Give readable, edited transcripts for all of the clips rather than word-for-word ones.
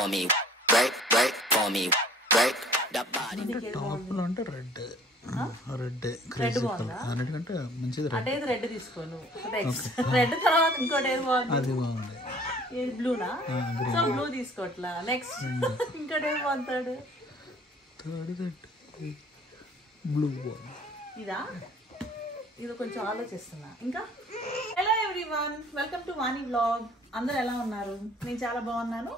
for me, work for me, work the body. టాప్లో అంటే red crazy colour అన్నిటికంటే మంచిది రెడ్. అంటే ఇది రెడ్ తీసుకోను. రెడ్ తర్వాత ఇంకోటి ఏది బాగుంది? అది బాగుంది. ఏది బ్లూనా? సో బ్లూ తీసుకోవట్లా. నెక్స్ట్ ఇంకోటి ఏది బాగుంటాడు? థర్డ్ బ్లూ బాగుంది. ఇదా? ఇది కొంచెం ఆలోచిస్తున్నా. ఇంకా hello everyone, welcome to Vani vlog. అందరు ఎలా ఉన్నారు? నేను చాలా బాగున్నాను.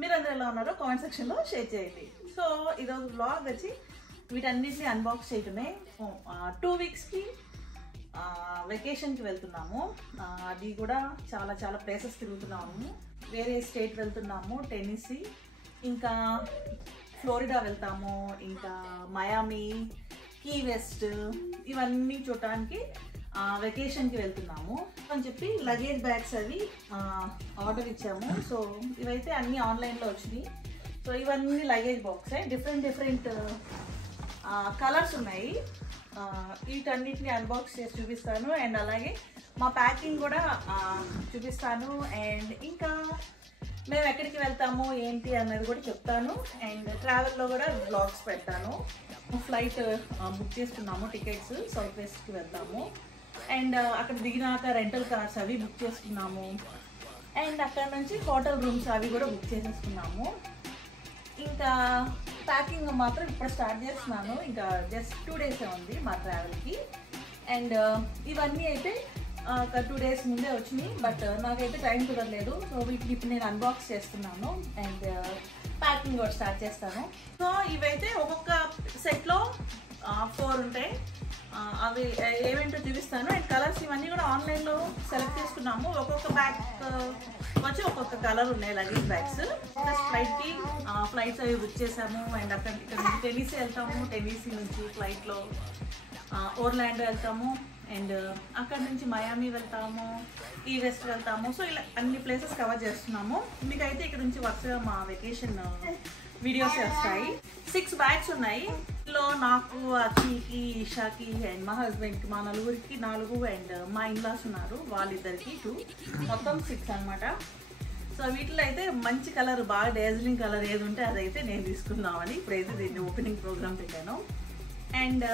మీరు అందరు ఎలా ఉన్నారో కామెంట్ సెక్షన్లో షేర్ చేయండి. సో ఈరోజు వ్లాగ్ వచ్చి వీటన్నిటిని అన్బాక్స్ చేయటమే. 2 వీక్స్కి వెకేషన్కి వెళ్తున్నాము. అది కూడా చాలా చాలా ప్లేసెస్ తిరుగుతున్నాము. వేరే స్టేట్ వెళ్తున్నాము, టెన్నెసీ, ఇంకా ఫ్లోరిడా వెళ్తాము, ఇంకా మయామి, కీ వెస్ట్, ఇవన్నీ చూడటానికి వెకేషన్కి వెళ్తున్నాము అని చెప్పి లగేజ్ బ్యాగ్స్ అవి ఆర్డర్ ఇచ్చాము. సో ఇవైతే అన్నీ ఆన్లైన్లో వచ్చినాయి. సో ఇవన్నీ లగేజ్ బాక్సే, డిఫరెంట్ కలర్స్ ఉన్నాయి. వీటన్నిటిని అన్బాక్స్ చేసి చూపిస్తాను. అండ్ అలాగే మా ప్యాకింగ్ కూడా చూపిస్తాను. అండ్ ఇంకా మేము ఎక్కడికి వెళ్తాము ఏంటి అన్నది కూడా చెప్తాను. అండ్ ట్రావెల్లో కూడా బ్లాగ్స్ పెడతాను. ఫ్లైట్ బుక్ చేసుకున్నాము, టికెట్స్ సౌత్ వెస్ట్కి వెళ్తాము. అండ్ అక్కడ దిగినాక రెంటల్ కార్స్ అవి బుక్ చేసుకున్నాము. అండ్ అక్కడ నుంచి హోటల్ రూమ్స్ అవి కూడా బుక్ చేసేసుకున్నాము. ఇంకా ప్యాకింగ్ మాత్రం ఇప్పుడు స్టార్ట్ చేస్తున్నాను. ఇంకా జస్ట్ 2 డేసే ఉంది మా ట్రావెల్కి. అండ్ ఇవన్నీ అయితే ఒక 2 డేస్ ముందే వచ్చినాయి. బట్ నాకైతే టైం కుదరలేదు. సో వీటిని ఇప్పుడు నేను అన్బాక్స్ చేస్తున్నాను అండ్ ప్యాకింగ్ కూడా స్టార్ట్ చేస్తాను. సో ఇవైతే ఒక్కొక్క సెట్లో 4 ఉంటాయి. అవి ఏమేంటో చూపిస్తాను. అండ్ కలర్స్ ఇవన్నీ కూడా ఆన్లైన్లో సెలెక్ట్ చేసుకున్నాము. ఒక్కొక్క బ్యాగ్ వచ్చి ఒక్కొక్క కలర్ ఉన్నాయి లగేజ్ బ్యాగ్స్. ప్లస్ ఫ్లైట్స్ అవి బుక్ చేసాము. అండ్ ఇక్కడ నుంచి టెన్నెసీ వెళ్తాము. టెన్నెసీ నుంచి ఫ్లైట్లో ఓర్లాండో వెళ్తాము. అండ్ అక్కడ నుంచి మయామి వెళ్తాము, కీ వెస్ట్ వెళ్తాము. సో ఇలా అన్ని ప్లేసెస్ కవర్ చేస్తున్నాము. మీకైతే ఇక్కడ నుంచి వరుసగా మా వెకేషన్ వీడియోస్ వస్తాయి. 6 బ్యాగ్స్ ఉన్నాయి. ఇందులో నాకు, అఖికి, ఇషాకి అండ్ మా హస్బెండ్కి, మా నలుగురికి 4, అండ్ మా ఇన్లాస్ ఉన్నారు, వాళ్ళిద్దరికి 2, మొత్తం 6 అనమాట. సో వీటిలో అయితే మంచి కలర్, బాగా డేజ్లింగ్ కలర్ ఏది ఉంటే అదైతే నేను తీసుకుందామని ఇప్పుడైతే దీన్ని ఓపెనింగ్ ప్రోగ్రామ్ పెట్టాను. అండ్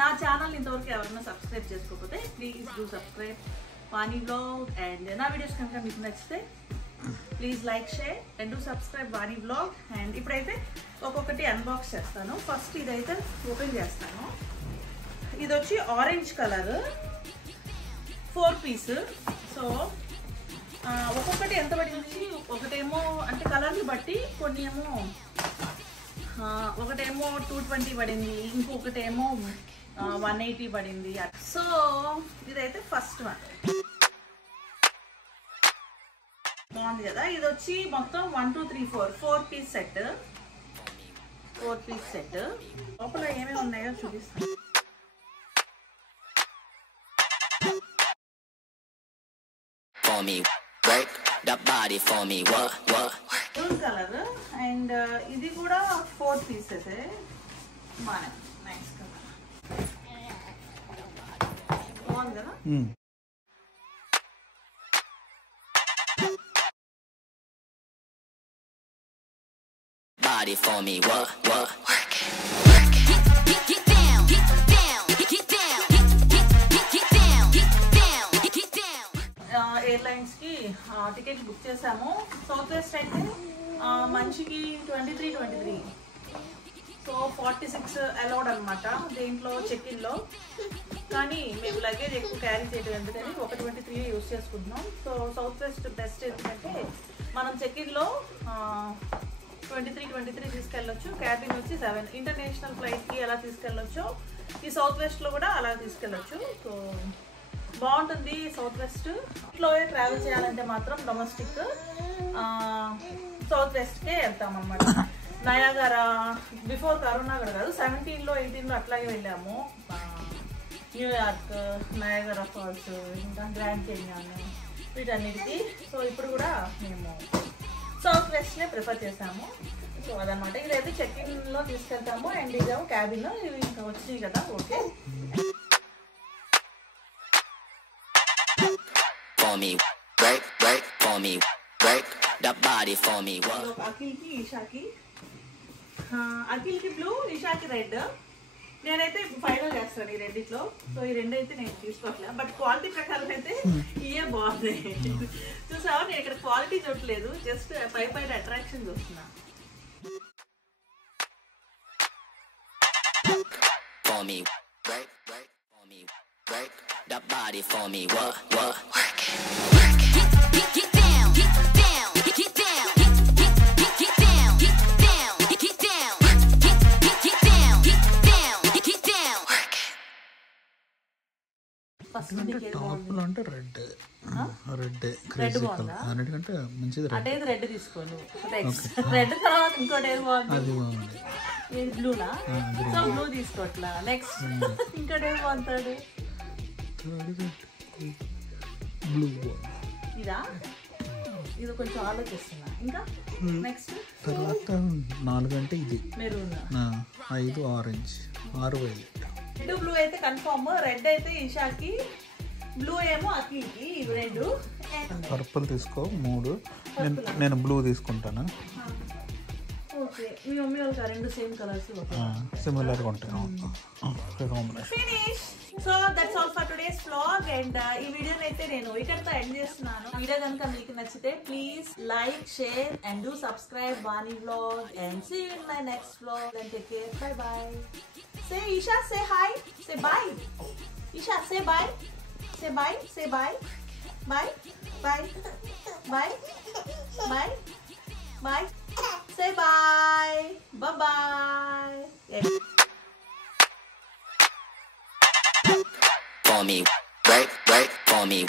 నా ఛానల్ ఇంతవరకు ఎవరైనా సబ్స్క్రైబ్ చేసుకోకపోతే please do subscribe Vani vlog. And నా వీడియోస్ కనుక మీకు నచ్చితే please like, share and do subscribe Vani vlog. And ఇప్పుడైతే ఒక్కొక్కటి అన్బాక్స్ చేస్తాను. ఫస్ట్ ఇదైతే ఓపెన్ చేస్తాను. ఇది వచ్చి ఆరెంజ్ కలర్ 4 పీస్. సో ఒక్కొక్కటి ఎంత పడింది, ఒకటేమో అంటే కలర్ని బట్టి కొన్ని ఏమో ఒకటేమో 220 పడింది, ఇంకొకటేమో 180 పడింది. సో ఇదైతే ఫస్ట్ వన్ బాగుంది కదా. ఇది వచ్చి మొత్తం 1 2 3 4 పీస్ సెట్. 4 పీస్ సెట్ లోపల ఏమేమి ఉన్నాయో చూపిస్తాను. For me, work the body for me, what? Blue colour. And ఇది కూడా 4 పీసెస్. బాగా నైస్ కలర్, బాగుంది కదా. Body for me, what? Work it. Get down, get down, get down, get down, get down. ఎయిర్లైన్స్కి టికెట్ బుక్ చేసాము. South west అయితే మనిషికి 23. So 46 allowed అనమాట దేంట్లో చెక్ఇన్లో. కానీ మేము లగేజ్ ఎక్కువ క్యారీ చేయడం ఎందుకని ఒక 23 యూజ్ చేసుకుంటున్నాం. సో సౌత్ వెస్ట్ బెస్ట్ ఎందుకంటే మనం చెక్ఇన్లో 23 తీసుకెళ్ళొచ్చు. క్యాబిన్ వచ్చి 7. ఇంటర్నేషనల్ ఫ్లైట్కి ఎలా తీసుకెళ్ళొచ్చో ఈ సౌత్ వెస్ట్లో కూడా అలా తీసుకెళ్ళొచ్చు. సో బాగుంటుంది సౌత్ వెస్ట్. ఇంట్లో ట్రావెల్ చేయాలంటే మాత్రం డొమెస్టిక్ సౌత్ వెస్ట్కే వెళ్తాం అనమాట. నయాగరా బిఫోర్ కరోనా కూడా కాదు, 17లో 18లో అట్లాగే వెళ్ళాము. న్యూయార్క్, నయాగరా ఫాల్స్, ఇంకా గ్రాండ్ కేనియన్, వీటన్నిటికీ. సో ఇప్పుడు కూడా మేము సౌత్ వెస్ట్నే ప్రిఫర్ చేసాము. సో అదనమాట. ఇదైతే చెక్ఇన్లో తీసుకెళ్తాము. అండ్ ఇదేమో క్యాబిన్. ఇవి ఇంకా వచ్చినాయి కదా. Okay. For me, work for me, work that body for me. What? అఖిల్కి ఈషాకి, అఖిల్కి బ్లూ, ఈషాకి రెడ్. నేనైతే ఫైనల్ చేస్తాను ఈ రెండిట్లో. సో ఈ రెండు అయితే నేను తీసుకోవట్లేదు, బట్ క్వాలిటీ ప్రకారం అయితే ఇవే బాగున్నాయి. చూసావా, నేను ఇక్కడ క్వాలిటీ చూడలేదు, జస్ట్ పైన అట్రాక్షన్ చూస్తున్నా. For me, work, work, for me, work that body for me. What? Work it, work it. Get down, get down, get down, get down, get down, get down, get down, get down. First అంటే టాప్లో అంటే red crazy colour అన్నిటికంటే మంచిది red. అంటే red తీసుకోను. Red తర్వాత ఇంకోటి ఏది బాగుంది? అది బాగుంది. ఇది బ్లూనా? సో బ్లూ తీసుకోవట్లా. నెక్స్ట్ ఇంకోటి ఏది బాగుంటాడు? బ్లూ ఇదా? ఇది కొంచెం ఆలోచిస్తున్నా. ఇంకా నెక్స్ట్ తర్వాత 4 అంటే ఇది maroon, 5 orange, 6 violet. Red blue అయితే కన్ఫర్మ్. రెడ్ అయితే ఈషాకి, బ్లూ ఏమో అఖిల్కి. ఇవి రెండు. పర్పుల్ తీసుకో 3. నేను బ్లూ తీసుకుంటాను. ఓకే, మీ మమ్మీ వాళ్ళకి రెండు సేమ్ కలర్స్ సిమిలర్గా ఉంటాయి. Finish. So that's all for today's vlog. And ఈ వీడియోని అయితే నేను ఇక్కడితో ఎండ్ చేస్తున్నాను. వీడియో కనుక మీకు నచ్చితే please like, share and do subscribe Vani vlog. And see you in my next vlog. And take care. Bye bye. Say Isha, say hi, say bye. Isha, say bye. Say bye, say bye. Bye, bye, bye, bye, bye. Say bye. Bye-bye. Yeah. For me, work, work for me.